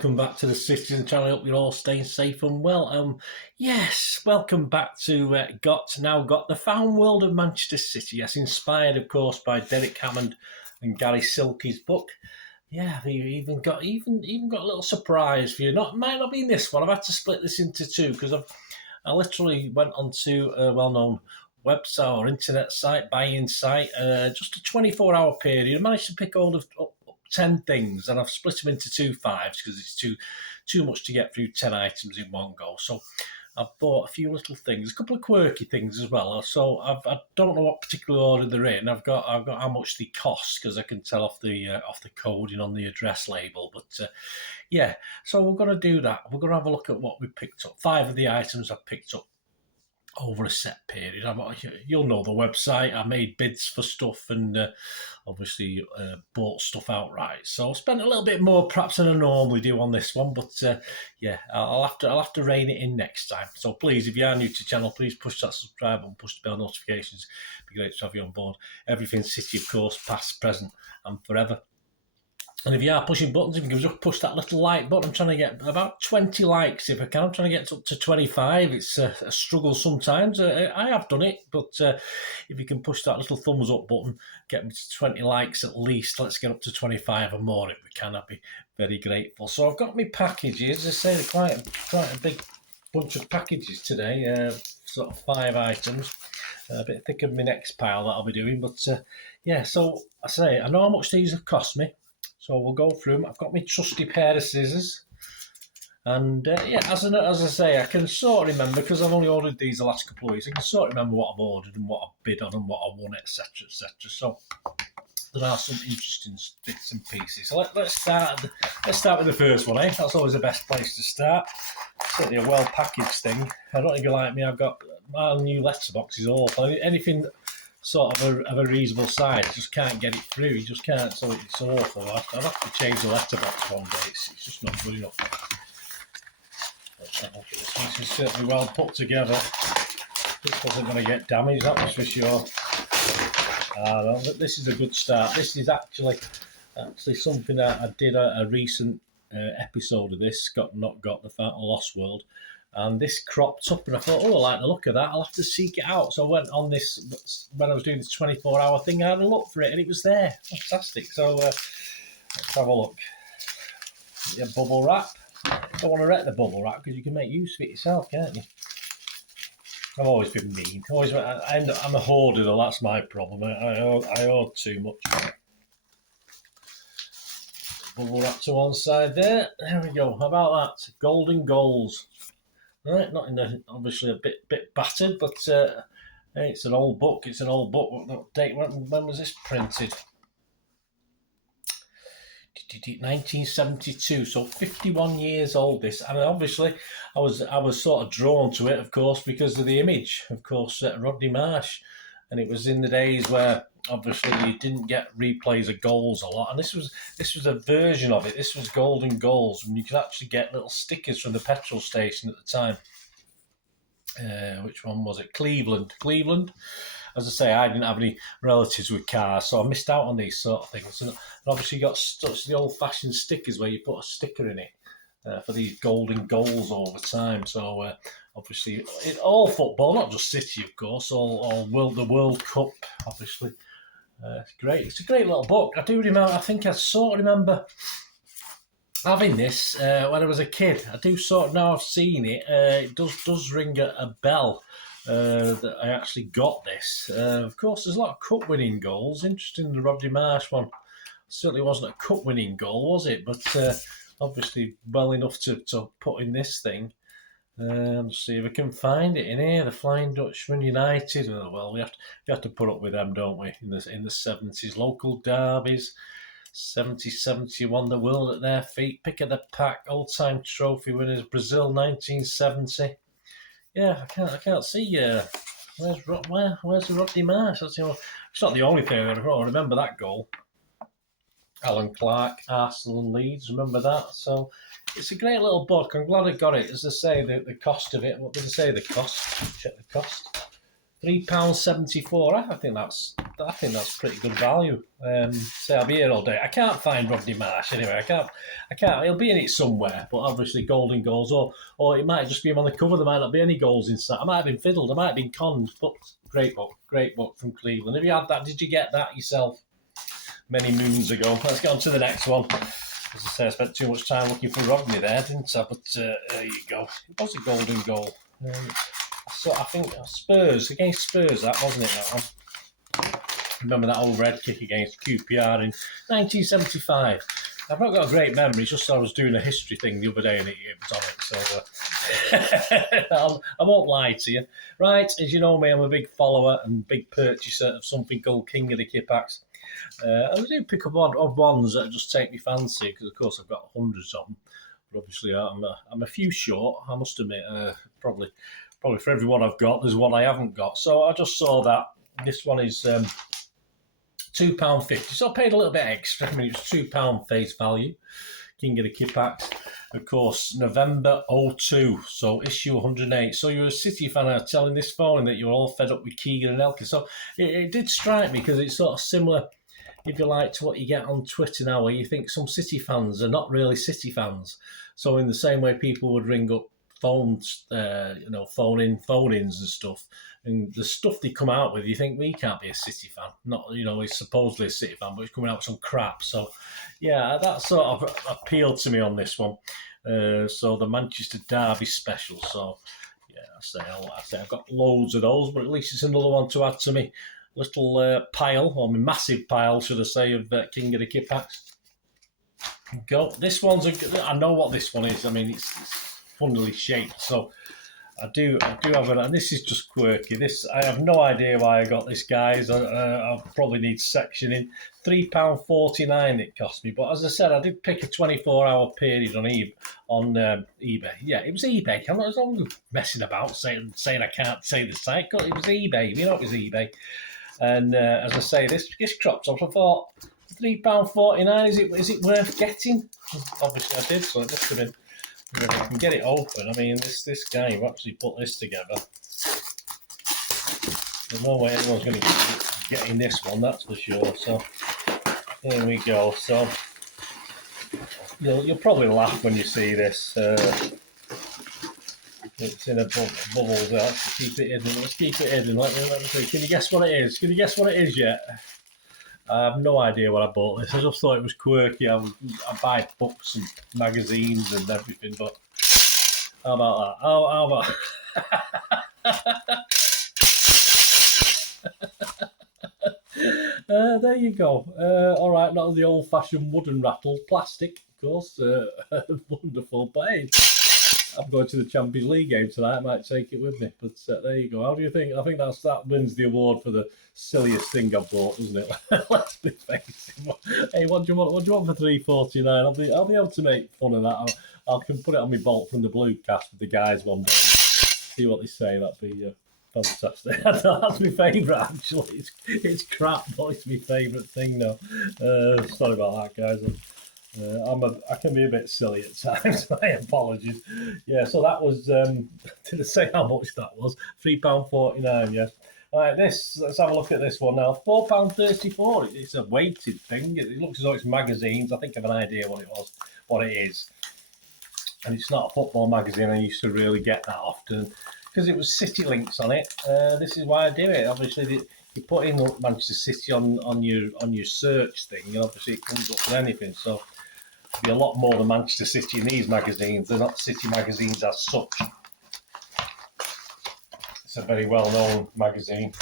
welcome back to the Citizen channel. I hope you're all staying safe and well. Yes, welcome back to Got Now Got, the found world of Manchester City. Yes, inspired, of course, by Derek Hammond and Gary Silkey's book. Yeah, we even got a little surprise for you. Might not be in this one. I've had to split this into two because I literally went onto a well-known website or internet site, buy-in site, just a 24-hour period. I managed to pick hold of 10 things, and I've split them into 2 5s because it's too much to get through 10 items in one go. So I've bought a few little things, a couple of quirky things as well. So I don't know what particular order they're in. I've got how much they cost because I can tell off the coding on the address label. But yeah, so we're going to do that. We're going to have a look at what we picked up. 5 of the items I've picked up over a set period. You'll know the website. I made bids for stuff and obviously bought stuff outright. So I spent a little bit more perhaps than I normally do on this one, but yeah, I'll have to rein it in next time. So please, if you are new to the channel, please push that subscribe button, push the bell notifications. It'd be great to have you on board. Everything City, of course, past, present, and forever. And if you are pushing buttons, if you can just push that little like button, I'm trying to get about 20 likes if I can. I'm trying to get up to 25. It's a struggle sometimes. I have done it, but if you can push that little thumbs up button, get me to 20 likes at least. Let's get up to 25 or more if we can. I'd be very grateful. So I've got my packages. As I say, quite a big bunch of packages today, sort of 5 items. A bit thicker than my next pile that I'll be doing. But yeah, so I know how much these have cost me. So we'll go through them. I've got my trusty pair of scissors. And yeah, as I say, I can sort of remember, because I've only ordered these the last couple of weeks, I can sort of remember what I've ordered and what I've bid on and what I won, etc., etc. So there are some interesting bits and pieces. So let's start with the first one, eh? That's always the best place to start. Certainly a well-packaged thing. I don't think you like me, I've got my new letterbox is awful. Anything sort of a reasonable size, just can't get it through. You just can't, so it's awful. I'd have to change the letterbox one day. It's just not good enough. Let's have a look at this. This is certainly well put together. This wasn't going to get damaged, that was for sure. No, this is a good start. This is actually something that I did a recent episode of this, Got Not Got, the Lost World. And this cropped up, and I thought, oh, I like the look of that. I'll have to seek it out. So I went on this, when I was doing this 24-hour thing, I had a look for it, and it was there. Fantastic. So let's have a look. Yeah, bubble wrap. Don't want to wreck the bubble wrap, because you can make use of it yourself, can't you? I've always been mean. I'm a hoarder, though. That's my problem. I hoard too much. Bubble wrap to one side there. There we go. How about that? Golden goals. Right, not in the, obviously a bit battered, but hey, it's an old book. It's an old book. What date? When was this printed? 1972. So 51 years old. This, and obviously, I was sort of drawn to it, of course, because of the image. Of course, Rodney Marsh, and it was in the days where obviously you didn't get replays of goals a lot, and this was a version of it. This was golden goals, and you could actually get little stickers from the petrol station at the time. Which one was it? Cleveland. As I say, I didn't have any relatives with cars, so I missed out on these sort of things. And obviously you got such the old-fashioned stickers where you put a sticker in it for these golden goals over time. So obviously all football, not just City, of course, all the World Cup, obviously. It's great. It's a great little book. I do remember. I think I sort of remember having this when I was a kid. I do sort of now I've seen it. It does ring a bell that I actually got this. Of course, there's a lot of cup-winning goals. Interesting, the Rodney Marsh one certainly wasn't a cup-winning goal, was it? But obviously, well enough to put in this thing. Let's see if I can find it in here. The Flying Dutchman United. Oh, well, we have to put up with them, don't we? In the 70s, local derbies, 70-71, the world at their feet. Pick of the pack, old-time trophy winners. Brazil, 1970. Yeah, I can't see. Where's the Rodney Marsh? It's not the only thing I remember that goal. Alan Clark, Arsenal and Leeds, remember that? So it's a great little book. I'm glad I got it. As I say, the cost of it, what did I say the cost? Check the cost. £3.74. I think that's I think that's pretty good value. So I'll be here all day. I can't find Rodney Marsh anyway. I can't. He'll be in it somewhere, but obviously golden goals, or it might just be him on the cover. There might not be any goals inside. I might have been fiddled. I might have been conned. But great book from Cleveland. Have you had that? Did you get that yourself many moons ago? Let's get on to the next one. As I say, I spent too much time looking for Rodney there, didn't I? But there you go. It was a golden goal. So I think Spurs, against Spurs, that wasn't it, that one? Remember that old red kick against QPR in 1975. I've not got a great memory, it's just I was doing a history thing the other day and it was on it, so I won't lie to you. Right, as you know me, I'm a big follower and big purchaser of something called King of the Kippax. I do pick up odd ones that just take me fancy, because of course I've got hundreds of them. But obviously I'm a few short, I must admit. Probably for every one I've got, there's one I haven't got. So I just saw that. This one is £2.50. So I paid a little bit extra. I mean, it was £2 face value. King of the Kippax. Of course, November 02. So issue 108. So you're a City fan. I was telling this phone that you're all fed up with Keegan and Elkin. So it did strike me, because it's sort of similar, if you like, to what you get on Twitter now, where you think some City fans are not really City fans. So in the same way people would ring up phones, phone-ins and stuff, and the stuff they come out with, you think, well, he can't be a City fan. Not, he's supposedly a City fan, but he's coming out with some crap. So, yeah, that sort of appealed to me on this one. So the Manchester Derby special. So, yeah, I say I've got loads of those, but at least it's another one to add to me little pile, or my massive pile, should I say, of King of the Kippax. Go. This one's I know what this one is. I mean, it's funnily shaped, so I do have it, and this is just quirky. I have no idea why I got this, guys. I probably need sectioning. £3.49 it cost me, but as I said, I did pick a 24-hour period on eBay. Yeah, it was eBay. I'm not messing about saying I can't say the site. It was eBay. It was eBay. And as I say, this cropped up. I thought, £3.49. Is it worth getting? Obviously, I did. So it must have been. If I can get it open, I mean, this guy who actually put this together, there's no way anyone's going to get in this one, that's for sure. So there we go. So you'll probably laugh when you see this. It's in a bubble there. Let's keep it hidden. Let me see. Can you guess what it is? Can you guess what it is yet? I have no idea what I bought this. I just thought it was quirky. I buy books and magazines and everything, but how about that? How about... there you go. All right, not the old-fashioned wooden rattle, plastic, of course. Wonderful, but hey, I'm going to the Champions League game tonight. I might take it with me, but there you go. How do you think? I think that wins the award for the silliest thing I've bought, doesn't it? Let's be facing. Hey, what do you want? What do you want for £3.49? I'll be able to make fun of that. I can put it on my bolt from the Blue Cast with the guys one day. See what they say. That'd be fantastic. That's my favourite, actually. It's crap, but it's my favourite thing now. Sorry about that, guys. I can be a bit silly at times. My apologies. Yeah, so that was. Did I say how much that was? £3.49. Yes. All right, let's have a look at this one now. £4.34. It's a weighted thing. It looks as though it's magazines. I think I have an idea what it is. And it's not a football magazine. I used to really get that often because it was City links on it. This is why I do it. Obviously, you put in Manchester City on your search thing, and obviously it comes up with anything. So there'll be a lot more than Manchester City in these magazines. They're not City magazines as such. It's a very well-known magazine.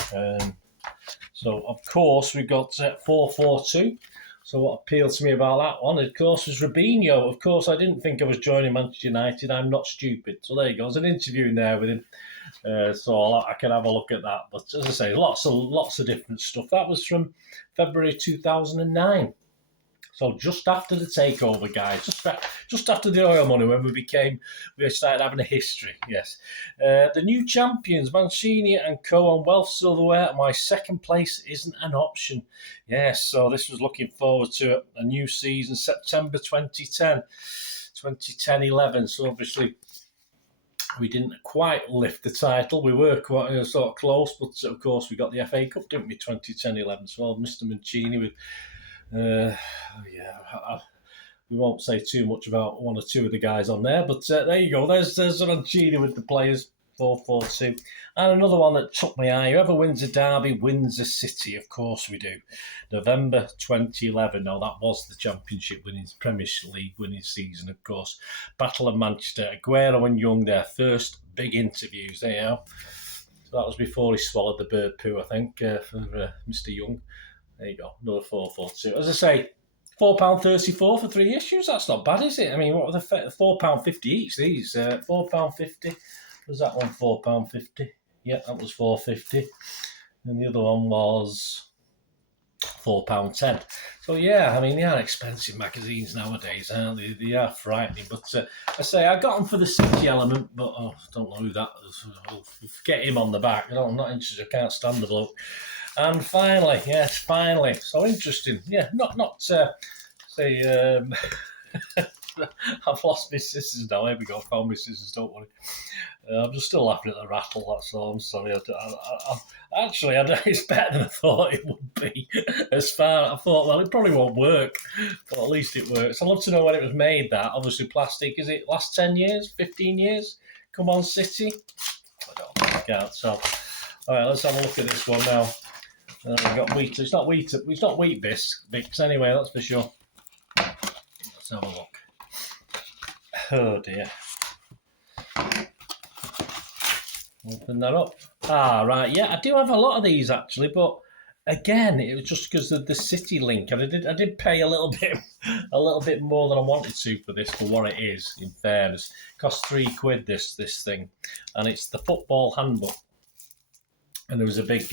So of course we got 442. So what appealed to me about that one, of course, was Robinho. Of course, I didn't think I was joining Manchester United. I'm not stupid. So there you go. There's an interview in there with him. So I can have a look at that. But as I say, lots of different stuff. That was from February 2009. So just after the takeover, guys, just after the oil money, when we started having a history. Yes, the new champions, Mancini and co on wealth silverware. My second place isn't an option. Yes, so this was looking forward to a new season, September 2010, 2010-11. So obviously, we didn't quite lift the title. We were quite sort of close, but of course we got the FA Cup, didn't we, 2010-11. So Mr. Mancini with, we won't say too much about one or two of the guys on there, but there you go. There's Mancini with the players, 4-4-2. And another one that took my eye. Whoever wins a derby wins a city. Of course we do. November 2011. Now, that was the Championship winning, Premier League winning season, of course. Battle of Manchester. Aguero and Young, their first big interviews. There you are. So that was before he swallowed the bird poo, I think, for Mr. Young. There you go. Another 4-4-2. As I say, £4.34 for 3 issues. That's not bad, is it? I mean, what were the £4.50 each? These £4.50. Was that one £4.50? Yeah, that was £4.50. And the other one was £4.10. So yeah, I mean, they are expensive magazines nowadays, aren't they? They are frightening. But I say I got them for the city element, but I don't know who that is. I'll get him on the back. I'm not interested. I can't stand the bloke. And finally, yes, finally. So interesting. Yeah, not say. I've lost my scissors now. Here we go. Found my scissors. Don't worry. I'm just still laughing at the rattle. That's all. I'm sorry. Actually, it's better than I thought it would be. As far I thought, well, it probably won't work, but at least it works. I'd love to know when it was made. That obviously plastic. Is it last 10 years, 15 years? Come on, City. I don't know. So, all right, let's have a look at this one now. We've got wheat. It's not wheat. It's not wheat bix anyway. That's for sure. Let's have a look. Oh dear. Open that up. Right. Yeah, I do have a lot of these actually, but again, it was just because of the city link, and I did pay a little bit more than I wanted to for this, for what it is. In fairness, it cost £3 this thing, and it's the football handbook. And there was a big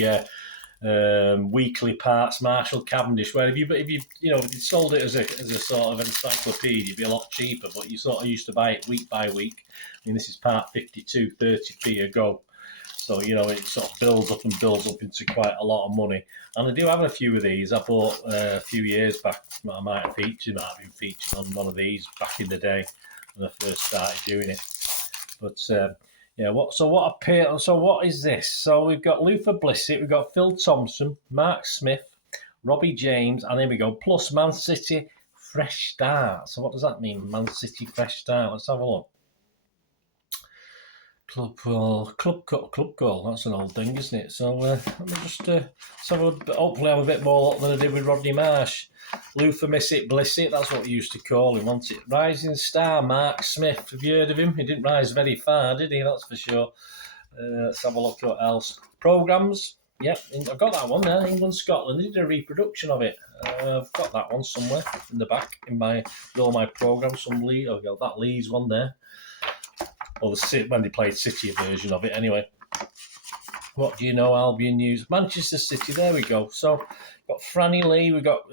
weekly parts Marshall Cavendish, where if you sold it as a sort of encyclopedia, it'd be a lot cheaper, but you sort of used to buy it week by week. I mean, this is part 52, 30p a go. So, it sort of builds up into quite a lot of money. And I do have a few of these. I bought a few years back. I might have been featured on one of these back in the day when I first started doing it. But what is this? So we've got Luther Blissett, we've got Phil Thompson, Mark Smith, Robbie James, and there we go. Plus Man City Fresh Start. So what does that mean? Man City Fresh Start. Let's have a look. Club goal. That's an old thing, isn't it? So let me just hopefully have a bit more luck than I did with Rodney Marsh. Luther Blissett, that's what we used to call him, wasn't it? Rising star, Mark Smith. Have you heard of him? He didn't rise very far, did he? That's for sure. Let's have a look at what else. Programmes. Yep, I've got that one there. England, Scotland. They did a reproduction of it. I've got that one somewhere in the back in all my programmes. I've got that Leeds one there. Or when they played City version of it anyway. What do you know, Albion News? Manchester City, there we go. So, we've got Franny Lee, we've got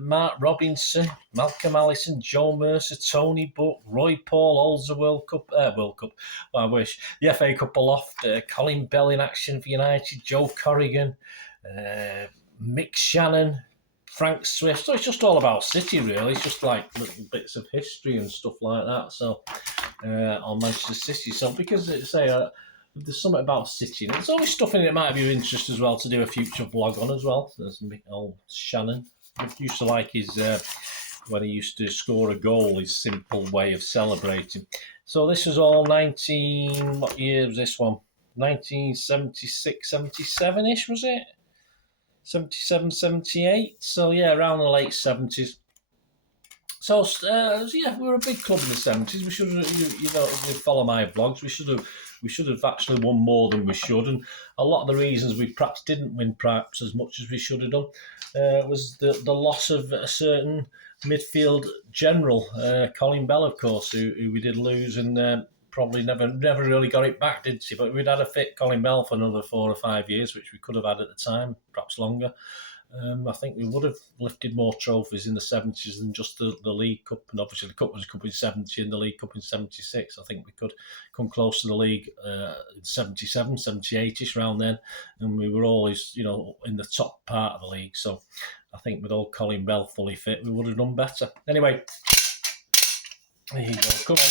Mark Robinson, Malcolm Allison, Joe Mercer, Tony Buck, Roy Paul, Holds World Cup, well, I wish. The FA Cup aloft, Colin Bell in action for United, Joe Corrigan, Mick Shannon, Frank Swift. So it's just all about City, really. It's just like little bits of history and stuff like that. So, on Manchester City. So, because there's something about City, and there's always stuff in it that might be of interest as well to do a future vlog on as well. There's old Shannon. I used to like his when he used to score a goal, his simple way of celebrating. So this was all what year was this one? 1976, 77-ish, was it? 77, 78. So yeah, around the late 70s. So we were a big club in the 70s. We should have, if you follow my vlogs, we should have actually won more than we should. And a lot of the reasons we perhaps didn't win perhaps as much as we should have done was the loss of a certain midfield general, Colin Bell, of course, who we did lose and probably never really got it back, did she? But we'd had a fit Colin Bell for another 4 or 5 years, which we could have had at the time, perhaps longer. I think we would have lifted more trophies in the 70s than just the League Cup. And obviously the Cup was a cup in 70 and the League Cup in 76. I think we could come close to the league in 77, 78-ish, around then. And we were always, in the top part of the league. So I think with old Colin Bell fully fit, we would have done better. Anyway, there you go. Come on.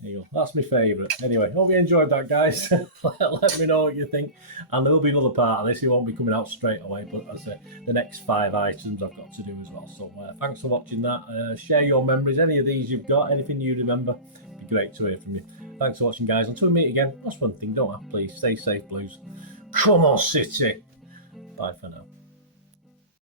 There you go. That's my favourite. Anyway, hope you enjoyed that, guys. Let me know what you think. And there will be another part of this. It won't be coming out straight away, but as I say, the next 5 items I've got to do as well. So thanks for watching that. Share your memories. Any of these you've got, anything you remember, it'd be great to hear from you. Thanks for watching, guys. Until we meet again, that's one thing, don't have, please. Stay safe, Blues. Come on, City. Bye for now.